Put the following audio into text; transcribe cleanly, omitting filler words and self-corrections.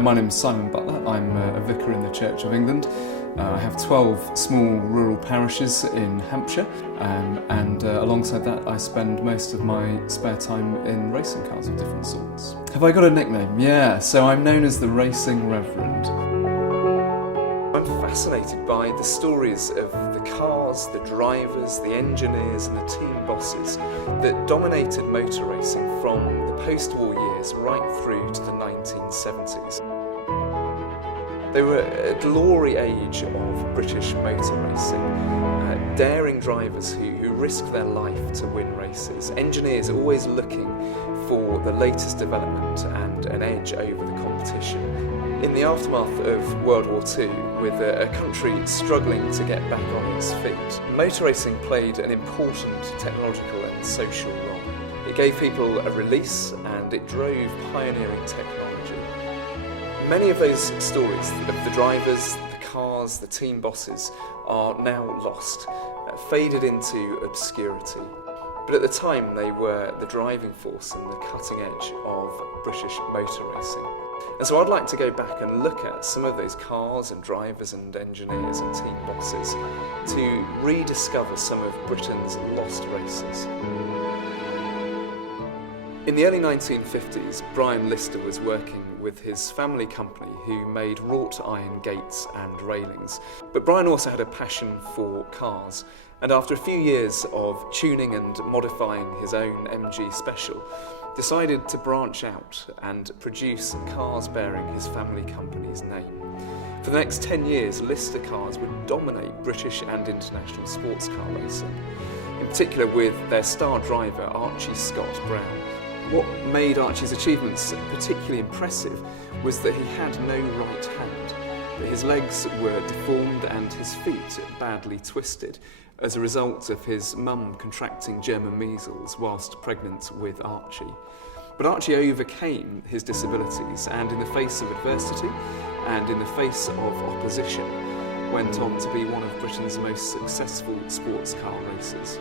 My name's Simon Butler. I'm a vicar in the Church of England. I have 12 small rural parishes in Hampshire, and alongside that I spend most of my spare time in racing cars of different sorts. Have I got a nickname? Yeah, so I'm known as the Racing Reverend. I'm fascinated by the stories of the cars, the drivers, the engineers and the team bosses that dominated motor racing from the post-war years right through to the 1970s. They were a glory age of British motor racing, daring drivers who risked their life to win races, engineers always looking for the latest development and an edge over the competition. In the aftermath of World War II, with a country struggling to get back on its feet, motor racing played an important technological and social role. It gave people a release and it drove pioneering technology. Many of those stories of the drivers, the cars, the team bosses are now lost, faded into obscurity. But at the time they were the driving force and the cutting edge of British motor racing. And so I'd like to go back and look at some of those cars and drivers and engineers and team bosses to rediscover some of Britain's lost races. In the early 1950s, Brian Lister was working with his family company who made wrought iron gates and railings. But Brian also had a passion for cars, and after a few years of tuning and modifying his own MG Special, decided to branch out and produce cars bearing his family company's name. For the next 10 years, Lister cars would dominate British and international sports car racing, in particular with their star driver Archie Scott Brown. What made Archie's achievements particularly impressive was that he had no right hand, that his legs were deformed and his feet badly twisted as a result of his mum contracting German measles whilst pregnant with Archie. But Archie overcame his disabilities and in the face of adversity and in the face of opposition went on to be one of Britain's most successful sports car racers.